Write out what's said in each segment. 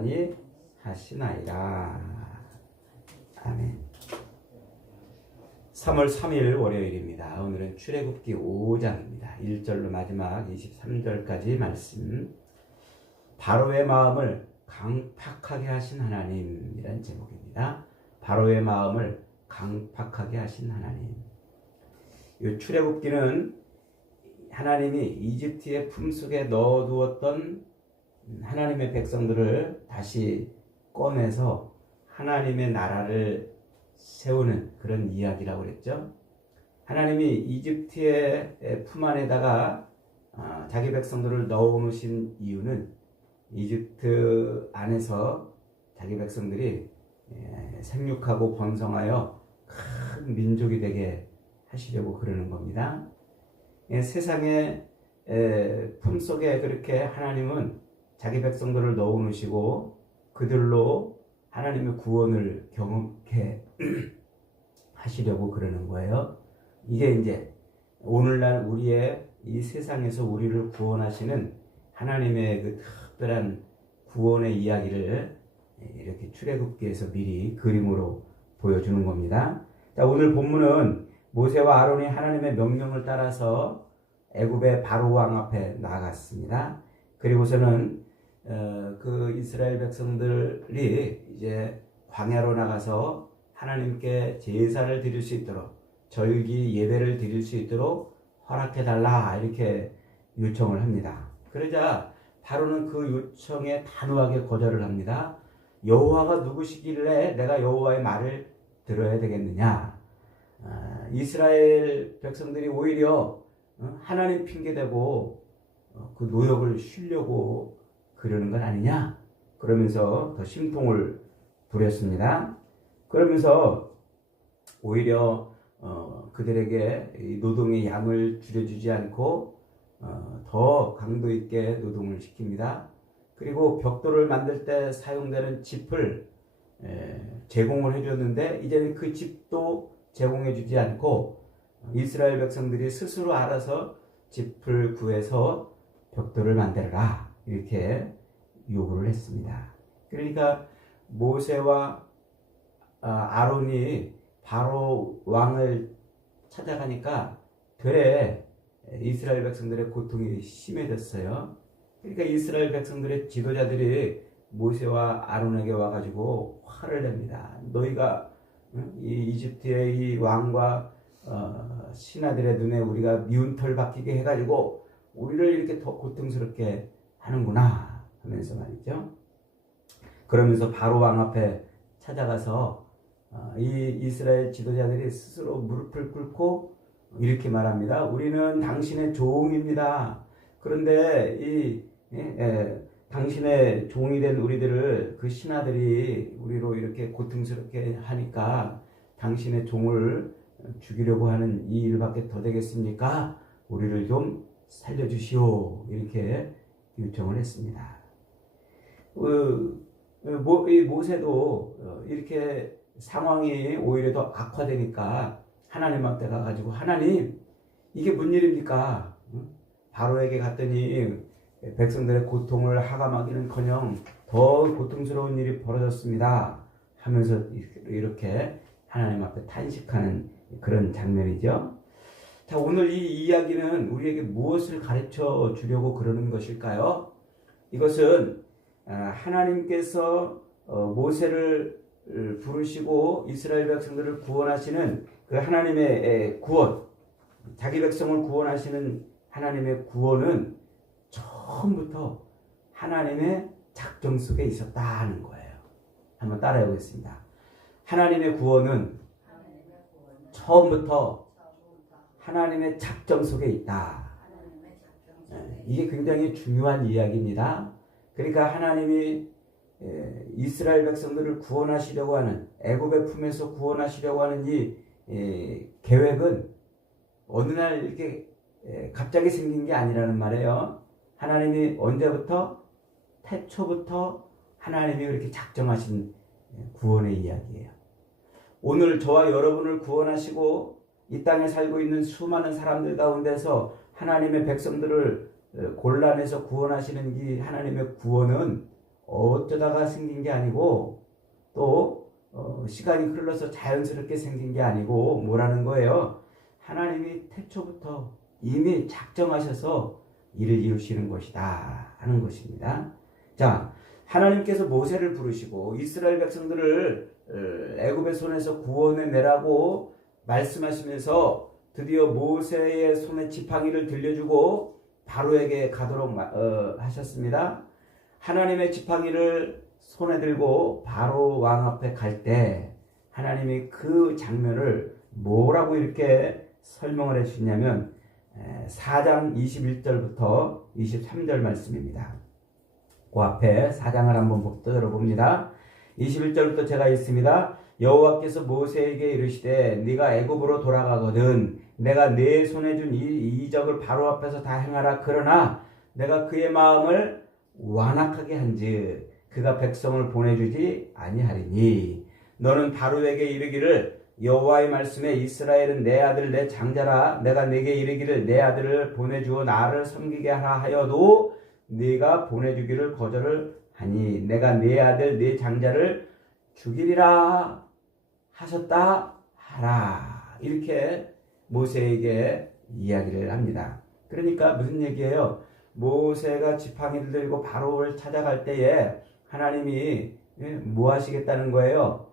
하나니 하시나이다. 아멘. 3월 3일 월요일입니다. 오늘은 출애굽기 5장입니다. 1절로 마지막 23절까지 말씀. 바로의 마음을 강팍하게 하신 하나님이란 제목입니다. 바로의 마음을 강팍하게 하신 하나님. 이 출애굽기는 하나님이 이집트의 품속에 넣어두었던 하나님의 백성들을 다시 꺼내서 하나님의 나라를 세우는 그런 이야기라고 그랬죠. 하나님이 이집트의 품 안에다가 자기 백성들을 넣어놓으신 이유는 이집트 안에서 자기 백성들이 생육하고 번성하여 큰 민족이 되게 하시려고 그러는 겁니다. 세상의 품속에 그렇게 하나님은 자기 백성들을 넣어놓으시고 그들로 하나님의 구원을 경험케 하시려고 그러는 거예요. 이게 이제 오늘날 우리의 이 세상에서 우리를 구원하시는 하나님의 그 특별한 구원의 이야기를 이렇게 출애굽기에서 미리 그림으로 보여주는 겁니다. 자, 오늘 본문은 모세와 아론이 하나님의 명령을 따라서 애굽의 바로 왕 앞에 나아갔습니다. 그리고서는 그 이스라엘 백성들이 이제 광야로 나가서 하나님께 제사를 드릴 수 있도록 절기 예배를 드릴 수 있도록 허락해 달라 이렇게 요청을 합니다. 그러자 바로는 그 요청에 단호하게 거절을 합니다. 여호와가 누구시길래 내가 여호와의 말을 들어야 되겠느냐. 이스라엘 백성들이 오히려 하나님 핑계대고 그 노역을 쉬려고 그러는 건 아니냐. 그러면서 더 심통을 부렸습니다. 그러면서 오히려 그들에게 노동의 양을 줄여주지 않고 더 강도 있게 노동을 시킵니다. 그리고 벽돌을 만들 때 사용되는 짚을 제공을 해줬는데 이제는 그 짚도 제공해주지 않고 이스라엘 백성들이 스스로 알아서 짚을 구해서 벽돌을 만들어라 이렇게 요구를 했습니다. 그러니까 모세와 아론이 바로 왕을 찾아가니까 되레 이스라엘 백성들의 고통이 심해졌어요. 그러니까 이스라엘 백성들의 지도자들이 모세와 아론에게 와가지고 화를 냅니다. 너희가 이 이집트의 이 왕과 신하들의 눈에 우리가 미운 털 박히게 해가지고 우리를 이렇게 더 고통스럽게 하는구나 하면서 말이죠. 그러면서 바로 왕 앞에 찾아가서 이 이스라엘 지도자들이 스스로 무릎을 꿇고 이렇게 말합니다. 우리는 당신의 종입니다. 그런데 당신의 종이 된 우리들을 그 신하들이 우리로 이렇게 고통스럽게 하니까 당신의 종을 죽이려고 하는 이 일밖에 더 되겠습니까? 우리를 좀 살려주시오. 이렇게 요청을 했습니다. 이 모세도 이렇게 상황이 오히려 더 악화되니까 하나님 앞에 가가지고 하나님 이게 뭔 일입니까? 바로에게 갔더니 백성들의 고통을 하감하기는커녕 더 고통스러운 일이 벌어졌습니다 하면서 이렇게 하나님 앞에 탄식하는 그런 장면이죠. 자, 오늘 이 이야기는 우리에게 무엇을 가르쳐 주려고 그러는 것일까요? 이것은 하나님께서 모세를 부르시고 이스라엘 백성들을 구원하시는 그 하나님의 구원, 자기 백성을 구원하시는 하나님의 구원은 처음부터 하나님의 작정 속에 있었다 하는 거예요. 한번 따라해 보겠습니다. 하나님의 구원은 처음부터 하나님의 작정 속에 있다. 이게 굉장히 중요한 이야기입니다. 그러니까 하나님이 이스라엘 백성들을 구원하시려고 하는 애굽의 품에서 구원하시려고 하는 이 계획은 어느 날 이렇게 갑자기 생긴 게 아니라는 말이에요. 하나님이 언제부터 태초부터 하나님이 그렇게 작정하신 구원의 이야기예요. 오늘 저와 여러분을 구원하시고 이 땅에 살고 있는 수많은 사람들 가운데서 하나님의 백성들을 곤란해서 구원하시는 이 하나님의 구원은 어쩌다가 생긴 게 아니고 또 시간이 흘러서 자연스럽게 생긴 게 아니고 뭐라는 거예요? 하나님이 태초부터 이미 작정하셔서 이를 이루시는 것이다 하는 것입니다. 자, 하나님께서 모세를 부르시고 이스라엘 백성들을 애굽의 손에서 구원해 내라고 말씀하시면서 드디어 모세의 손에 지팡이를 들려주고 바로에게 가도록 하셨습니다. 하나님의 지팡이를 손에 들고 바로 왕 앞에 갈 때 하나님이 그 장면을 뭐라고 이렇게 설명을 해주시냐면 4장 21절부터 23절 말씀입니다. 그 앞에 4장을 한번 들어봅니다. 21절부터 제가 읽습니다. 여호와께서 모세에게 이르시되 네가 애굽으로 돌아가거든 내가 네 손에 준 이 이적을 바로 앞에서 다 행하라. 그러나 내가 그의 마음을 완악하게 한즉 그가 백성을 보내주지 아니하리니 너는 바로에게 이르기를 여호와의 말씀에 이스라엘은 내 아들 내 장자라. 내가 네게 이르기를 내 아들을 보내주어 나를 섬기게 하라 하여도 네가 보내주기를 거절을 하니 내가 네 아들 네 장자를 죽이리라 하셨다 하라. 이렇게 모세에게 이야기를 합니다. 그러니까 무슨 얘기예요? 모세가 지팡이를 들고 바로를 찾아갈 때에 하나님이 뭐 하시겠다는 거예요?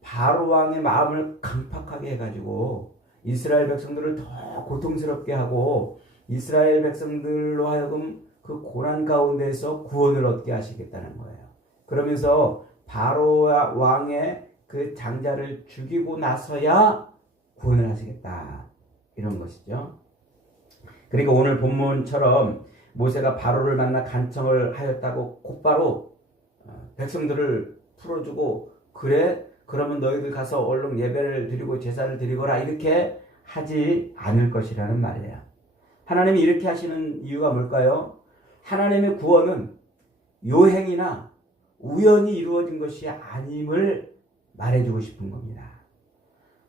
바로 왕의 마음을 강팍하게 해가지고 이스라엘 백성들을 더 고통스럽게 하고 이스라엘 백성들로 하여금 그 고난 가운데서 구원을 얻게 하시겠다는 거예요. 그러면서 바로 왕의 그 장자를 죽이고 나서야 구원을 하시겠다. 이런 것이죠. 그러니까 오늘 본문처럼 모세가 바로를 만나 간청을 하였다고 곧바로 백성들을 풀어주고 그래? 그러면 너희들 가서 얼른 예배를 드리고 제사를 드리거라 이렇게 하지 않을 것이라는 말이에요. 하나님이 이렇게 하시는 이유가 뭘까요? 하나님의 구원은 요행이나 우연히 이루어진 것이 아님을 말해주고 싶은 겁니다.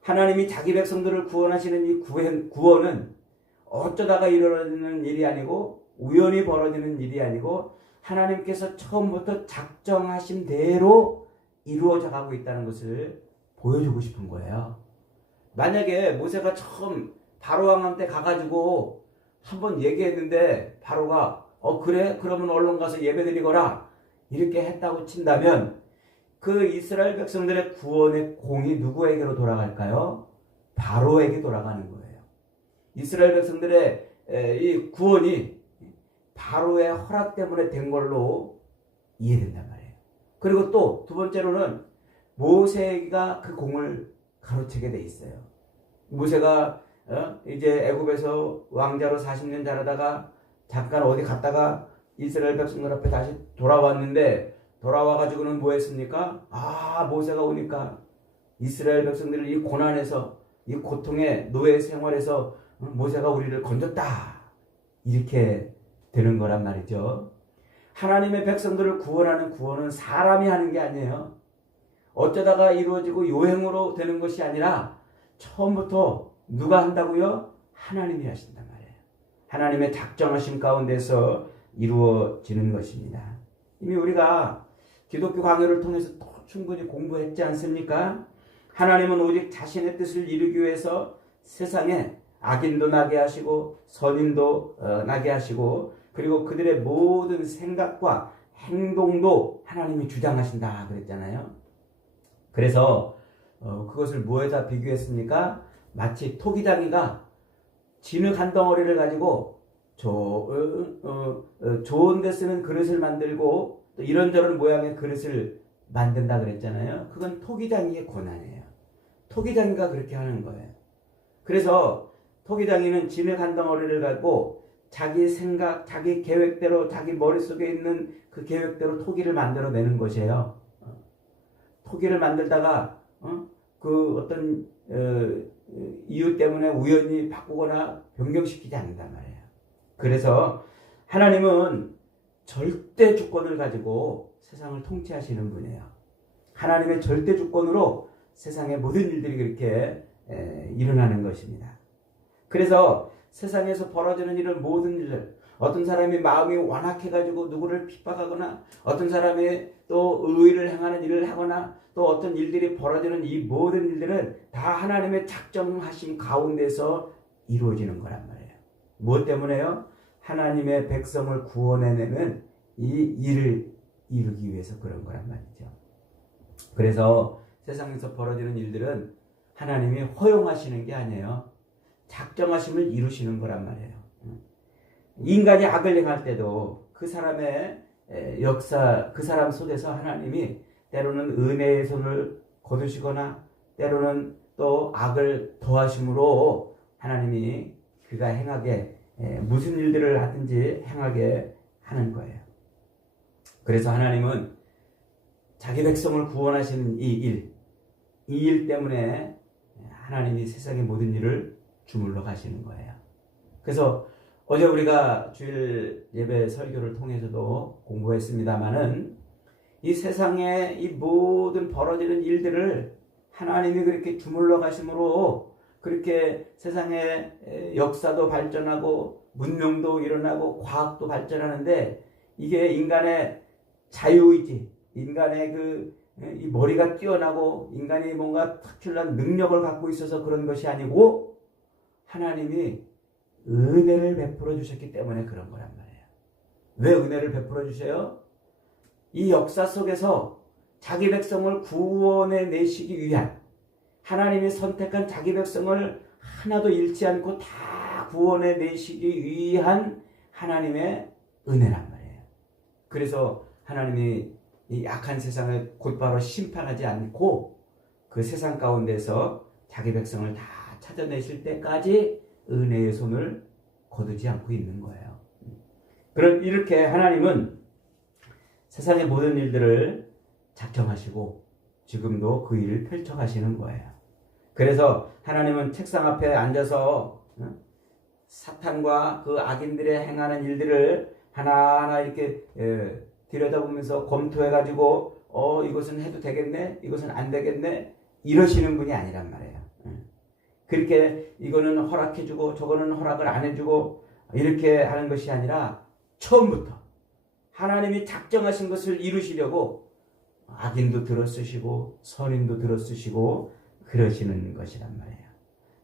하나님이 자기 백성들을 구원하시는 이 구원은 어쩌다가 이루어지는 일이 아니고 우연히 벌어지는 일이 아니고 하나님께서 처음부터 작정하신 대로 이루어져 가고 있다는 것을 보여주고 싶은 거예요. 만약에 모세가 처음 바로 왕한테 가가지고 한번 얘기했는데 바로가 그래? 그러면 얼른 가서 예배드리거라 이렇게 했다고 친다면 그 이스라엘 백성들의 구원의 공이 누구에게로 돌아갈까요? 바로에게 돌아가는 거예요. 이스라엘 백성들의 이 구원이 바로의 허락 때문에 된 걸로 이해된단 말이에요. 그리고 또 두 번째로는 모세가 그 공을 가로채게 돼 있어요. 모세가 이제 애굽에서 왕자로 40년 자라다가 잠깐 어디 갔다가 이스라엘 백성들 앞에 다시 돌아왔는데 돌아와가지고는 뭐 했습니까? 모세가 오니까 이스라엘 백성들을 이 고난에서 이 고통의 노예 생활에서 모세가 우리를 건졌다. 이렇게 되는 거란 말이죠. 하나님의 백성들을 구원하는 구원은 사람이 하는 게 아니에요. 어쩌다가 이루어지고 요행으로 되는 것이 아니라 처음부터 누가 한다고요? 하나님이 하신단 말이에요. 하나님의 작정하심 가운데서 이루어지는 것입니다. 이미 우리가 기독교 강요를 통해서 충분히 공부했지 않습니까? 하나님은 오직 자신의 뜻을 이루기 위해서 세상에 악인도 나게 하시고 선인도 나게 하시고 그리고 그들의 모든 생각과 행동도 하나님이 주장하신다 그랬잖아요. 그래서 그것을 뭐에다 비교했습니까? 마치 토기장이가 진흙 한 덩어리를 가지고 좋은 데 쓰는 그릇을 만들고 또 이런저런 모양의 그릇을 만든다 그랬잖아요. 그건 토기장이의 권한이에요. 토기장이가 그렇게 하는 거예요. 그래서 토기장이는 진흙 한 덩어리를 가지고 자기 생각, 자기 계획대로 자기 머릿속에 있는 그 계획대로 토기를 만들어내는 것이에요. 토기를 만들다가 그 어떤 이유 때문에 우연히 바꾸거나 변경시키지 않는단 말이에요. 그래서 하나님은 절대 주권을 가지고 세상을 통치하시는 분이에요. 하나님의 절대 주권으로 세상의 모든 일들이 그렇게 일어나는 것입니다. 그래서 세상에서 벌어지는 일은 모든 일을 어떤 사람이 마음이 완악해가지고 누구를 핍박하거나 어떤 사람이 또 의를 행하는 일을 하거나 또 어떤 일들이 벌어지는 이 모든 일들은 다 하나님의 작정하신 가운데서 이루어지는 거란 말이에요. 무엇 때문에요? 하나님의 백성을 구원해내는 이 일을 이루기 위해서 그런 거란 말이죠. 그래서 세상에서 벌어지는 일들은 하나님이 허용하시는 게 아니에요. 작정하심을 이루시는 거란 말이에요. 인간이 악을 행할 때도 그 사람의 역사, 그 사람 속에서 하나님이 때로는 은혜의 손을 거두시거나 때로는 또 악을 더하심으로 하나님이 그가 행하게 무슨 일들을 하든지 행하게 하는 거예요. 그래서 하나님은 자기 백성을 구원하시는 이 일 때문에 하나님이 세상의 모든 일을 주물러 가시는 거예요. 그래서 어제 우리가 주일 예배 설교를 통해서도 공부했습니다마는 이 세상의 이 모든 벌어지는 일들을 하나님이 그렇게 주물러 가심으로 그렇게 세상의 역사도 발전하고 문명도 일어나고 과학도 발전하는데 이게 인간의 자유의지, 인간의 이 머리가 뛰어나고 인간이 뭔가 특출난 능력을 갖고 있어서 그런 것이 아니고 하나님이 은혜를 베풀어 주셨기 때문에 그런 거란 말이에요. 왜 은혜를 베풀어 주셔요? 이 역사 속에서 자기 백성을 구원해 내시기 위한 하나님이 선택한 자기 백성을 하나도 잃지 않고 다 구원해 내시기 위한 하나님의 은혜란 말이에요. 그래서 하나님이 이 악한 세상을 곧바로 심판하지 않고 그 세상 가운데서 자기 백성을 다 찾아내실 때까지 은혜의 손을 거두지 않고 있는 거예요. 그럼 이렇게 하나님은 세상의 모든 일들을 작정하시고 지금도 그 일을 펼쳐가시는 거예요. 그래서 하나님은 책상 앞에 앉아서 사탄과 그 악인들의 행하는 일들을 하나하나 이렇게 들여다보면서 검토해가지고 이것은 해도 되겠네, 이것은 안 되겠네 이러시는 분이 아니란 말이에요. 그렇게 이거는 허락해주고 저거는 허락을 안 해주고 이렇게 하는 것이 아니라 처음부터 하나님이 작정하신 것을 이루시려고 악인도 들어쓰시고 선인도 들어쓰시고 그러시는 것이란 말이에요.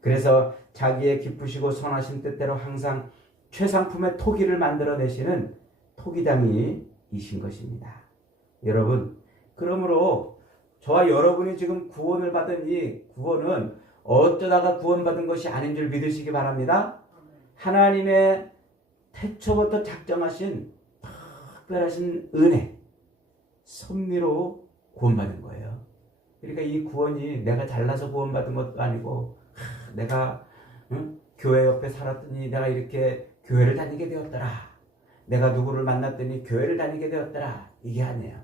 그래서 자기의 기쁘시고 선하신 뜻대로 항상 최상품의 토기를 만들어내시는 토기장이이신 것입니다. 여러분, 그러므로 저와 여러분이 지금 구원을 받은 이 구원은 어쩌다가 구원받은 것이 아닌 줄 믿으시기 바랍니다. 하나님의 태초부터 작정하신 특별하신 은혜, 섭리로 구원받은 거예요. 그러니까 이 구원이 내가 잘나서 구원받은 것도 아니고 내가 교회 옆에 살았더니 내가 이렇게 교회를 다니게 되었더라. 내가 누구를 만났더니 교회를 다니게 되었더라. 이게 아니에요.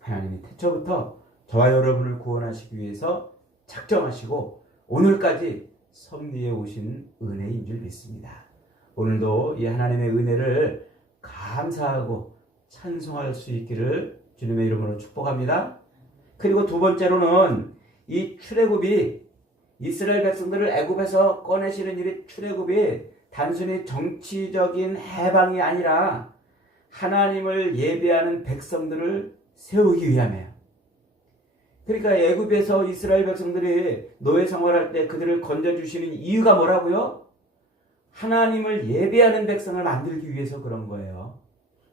하나님이 태초부터 저와 여러분을 구원하시기 위해서 작정하시고 오늘까지 섭리해 오신 은혜인 줄 믿습니다. 오늘도 이 하나님의 은혜를 감사하고 찬송할 수 있기를 주님의 이름으로 축복합니다. 그리고 두 번째로는 이 출애굽이 이스라엘 백성들을 애굽에서 꺼내시는 일이 출애굽이 단순히 정치적인 해방이 아니라 하나님을 예배하는 백성들을 세우기 위함이에요. 그러니까 애굽에서 이스라엘 백성들이 노예 생활할 때 그들을 건져주시는 이유가 뭐라고요? 하나님을 예배하는 백성을 만들기 위해서 그런 거예요.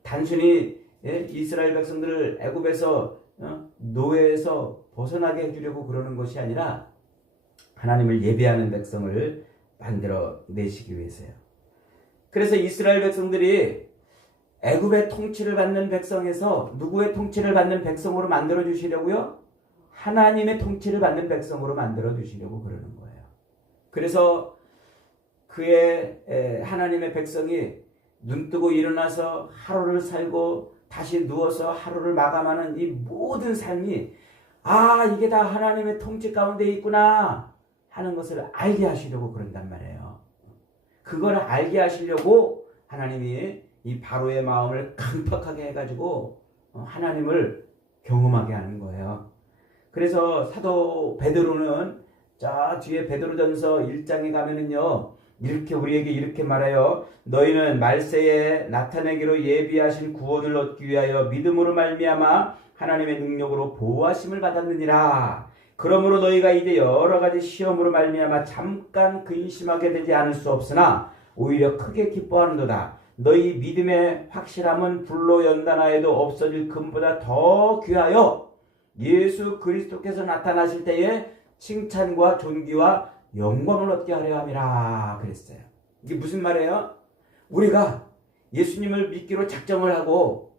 단순히 이스라엘 백성들을 애굽에서 노예에서 벗어나게 해주려고 그러는 것이 아니라 하나님을 예배하는 백성을 만들어 내시기 위해서요. 그래서 이스라엘 백성들이 애굽의 통치를 받는 백성에서 누구의 통치를 받는 백성으로 만들어 주시려고요? 하나님의 통치를 받는 백성으로 만들어 주시려고 그러는 거예요. 그래서 그의 하나님의 백성이 눈뜨고 일어나서 하루를 살고 다시 누워서 하루를 마감하는 이 모든 삶이 이게 다 하나님의 통치 가운데 있구나 하는 것을 알게 하시려고 그런단 말이에요. 그걸 알게 하시려고 하나님이 이 바로의 마음을 강팍하게 해가지고 하나님을 경험하게 하는 거예요. 그래서 사도 베드로는 저 뒤에 베드로전서 1장에 가면은요, 이렇게 우리에게 이렇게 말해요. 너희는 말세에 나타내기로 예비하신 구원을 얻기 위하여 믿음으로 말미암아 하나님의 능력으로 보호하심을 받았느니라. 그러므로 너희가 이제 여러 가지 시험으로 말미암아 잠깐 근심하게 되지 않을 수 없으나 오히려 크게 기뻐하는도다. 너희 믿음의 확실함은 불로 연단하여도 없어질 금보다 더 귀하여 예수 그리스도께서 나타나실 때에 칭찬과 존귀와 영광을 얻게 하려 함이라 그랬어요. 이게 무슨 말이에요? 우리가 예수님을 믿기로 작정을 하고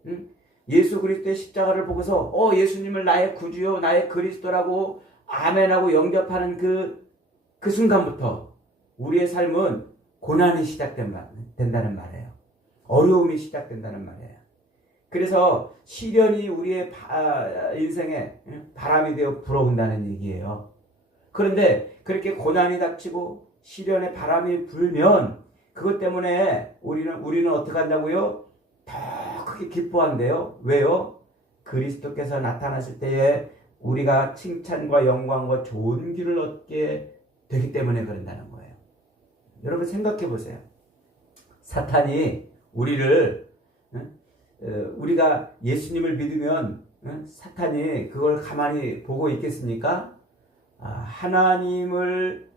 예수 그리스도의 십자가를 보고서 예수님을 나의 구주요 나의 그리스도라고 아멘하고 영접하는 그 순간부터 우리의 삶은 고난이 시작된다는 말이에요. 어려움이 시작된다는 말이에요. 그래서 시련이 우리의 인생에 바람이 되어 불어온다는 얘기예요. 그런데 그렇게 고난이 닥치고 시련의 바람이 불면 그것 때문에 우리는 어떻게 한다고요? 더 크게 기뻐한대요. 왜요? 그리스도께서 나타나실 때에 우리가 칭찬과 영광과 좋은 길을 얻게 되기 때문에 그런다는 거예요. 여러분 생각해 보세요. 사탄이 우리가 예수님을 믿으면 사탄이 그걸 가만히 보고 있겠습니까? 하나님을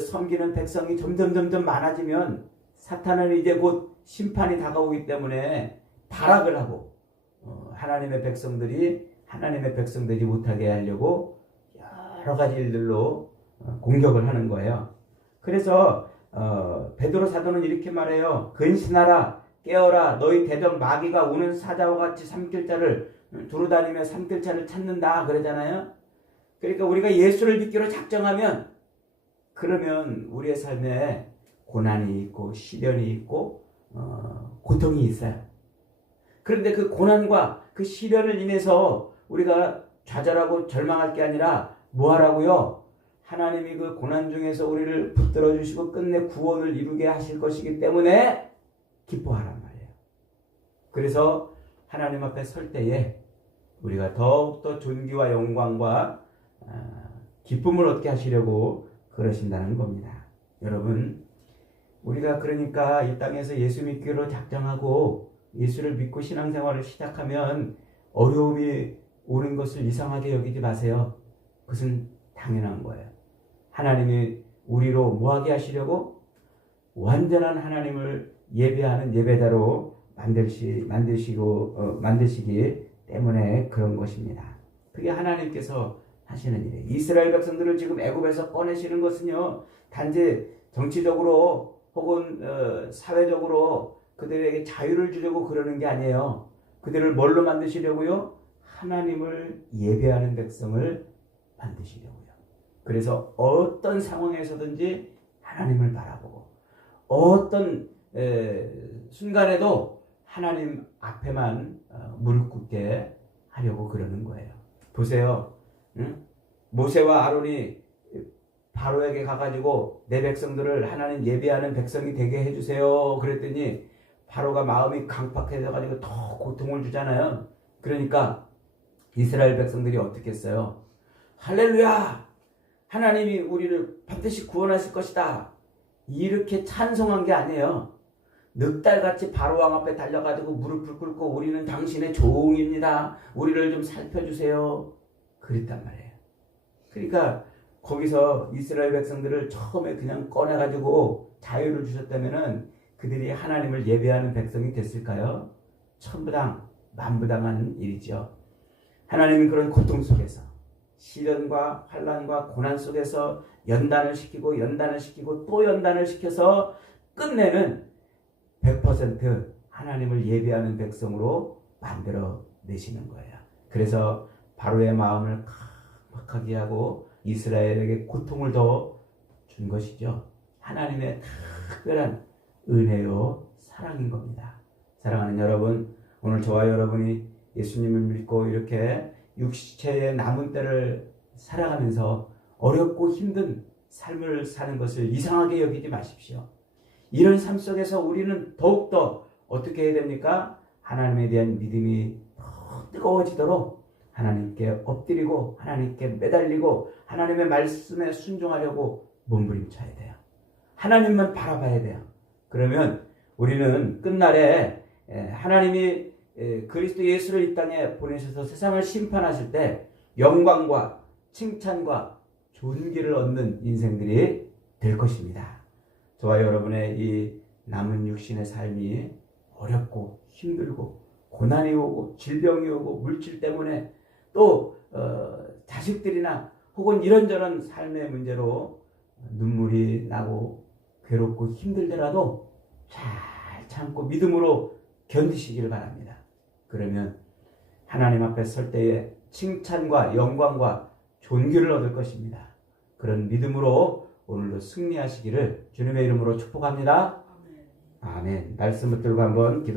섬기는 백성이 점점 많아지면 사탄은 이제 곧 심판이 다가오기 때문에 발악을 하고 하나님의 백성들이 못하게 하려고 여러 가지 일들로 공격을 하는 거예요. 그래서 베드로 사도는 이렇게 말해요. 근신하라 깨어라 너희 대적 마귀가 우는 사자와 같이 삼킬자를 두루다니며 삼킬자를 찾는다 그러잖아요. 그러니까 우리가 예수를 믿기로 작정하면 그러면 우리의 삶에 고난이 있고 시련이 있고 고통이 있어요. 그런데 그 고난과 그 시련을 인해서 우리가 좌절하고 절망할 게 아니라 뭐 하라고요? 하나님이 그 고난 중에서 우리를 붙들어 주시고 끝내 구원을 이루게 하실 것이기 때문에 기뻐하란 말이에요. 그래서 하나님 앞에 설 때에 우리가 더욱더 존귀와 영광과 기쁨을 얻게 하시려고 그러신다는 겁니다. 여러분, 우리가 그러니까 이 땅에서 예수 믿기로 작정하고 예수를 믿고 신앙생활을 시작하면 어려움이 오는 것을 이상하게 여기지 마세요. 그것은 당연한 거예요. 하나님이 우리로 뭐하게 하시려고? 완전한 하나님을 예배하는 예배자로 만드시기 때문에 그런 것입니다. 그게 하나님께서 하시는 일이에요. 이스라엘 백성들을 지금 애굽에서 꺼내시는 것은요, 단지 정치적으로 혹은 사회적으로 그들에게 자유를 주려고 그러는 게 아니에요. 그들을 뭘로 만드시려고요? 하나님을 예배하는 백성을 만드시려고요. 그래서 어떤 상황에서든지 하나님을 바라보고 어떤 순간에도 하나님 앞에만 무릎 꿇게 하려고 그러는 거예요. 보세요. 모세와 아론이 바로에게 가가지고 내 백성들을 하나님 예배하는 백성이 되게 해주세요. 그랬더니 바로가 마음이 강팍해져가지고 더 고통을 주잖아요. 그러니까 이스라엘 백성들이 어떻게 했어요? 할렐루야! 하나님이 우리를 반드시 구원하실 것이다. 이렇게 찬송한 게 아니에요. 늑달같이 바로왕 앞에 달려가지고 무릎을 꿇고 우리는 당신의 종입니다. 우리를 좀 살펴주세요. 그랬단 말이에요. 그러니까 거기서 이스라엘 백성들을 처음에 그냥 꺼내가지고 자유를 주셨다면은 그들이 하나님을 예배하는 백성이 됐을까요? 천부당, 만부당한 일이죠. 하나님이 그런 고통 속에서 시련과 환난과 고난 속에서 연단을 시키고 또 연단을 시켜서 끝내는 100% 하나님을 예배하는 백성으로 만들어 내시는 거예요. 그래서 바로의 마음을 강팍하게 하고 이스라엘에게 고통을 더 준 것이죠. 하나님의 특별한 은혜요 사랑인 겁니다. 사랑하는 여러분, 오늘 저와 여러분이 예수님을 믿고 이렇게 육체의 남은 때를 살아가면서 어렵고 힘든 삶을 사는 것을 이상하게 여기지 마십시오. 이런 삶 속에서 우리는 더욱더 어떻게 해야 됩니까? 하나님에 대한 믿음이 더 뜨거워지도록 하나님께 엎드리고 하나님께 매달리고 하나님의 말씀에 순종하려고 몸부림쳐야 돼요. 하나님만 바라봐야 돼요. 그러면 우리는 끝날에 하나님이 그리스도 예수를 이 땅에 보내셔서 세상을 심판하실 때 영광과 칭찬과 존귀를 얻는 인생들이 될 것입니다. 저와 여러분의 이 남은 육신의 삶이 어렵고 힘들고 고난이 오고 질병이 오고 물질 때문에 또 자식들이나 혹은 이런저런 삶의 문제로 눈물이 나고 괴롭고 힘들더라도 잘 참고 믿음으로 견디시기를 바랍니다. 그러면 하나님 앞에 설 때에 칭찬과 영광과 존귀를 얻을 것입니다. 그런 믿음으로 오늘도 승리하시기를 주님의 이름으로 축복합니다. 아멘. 말씀 붙들고 한번 기도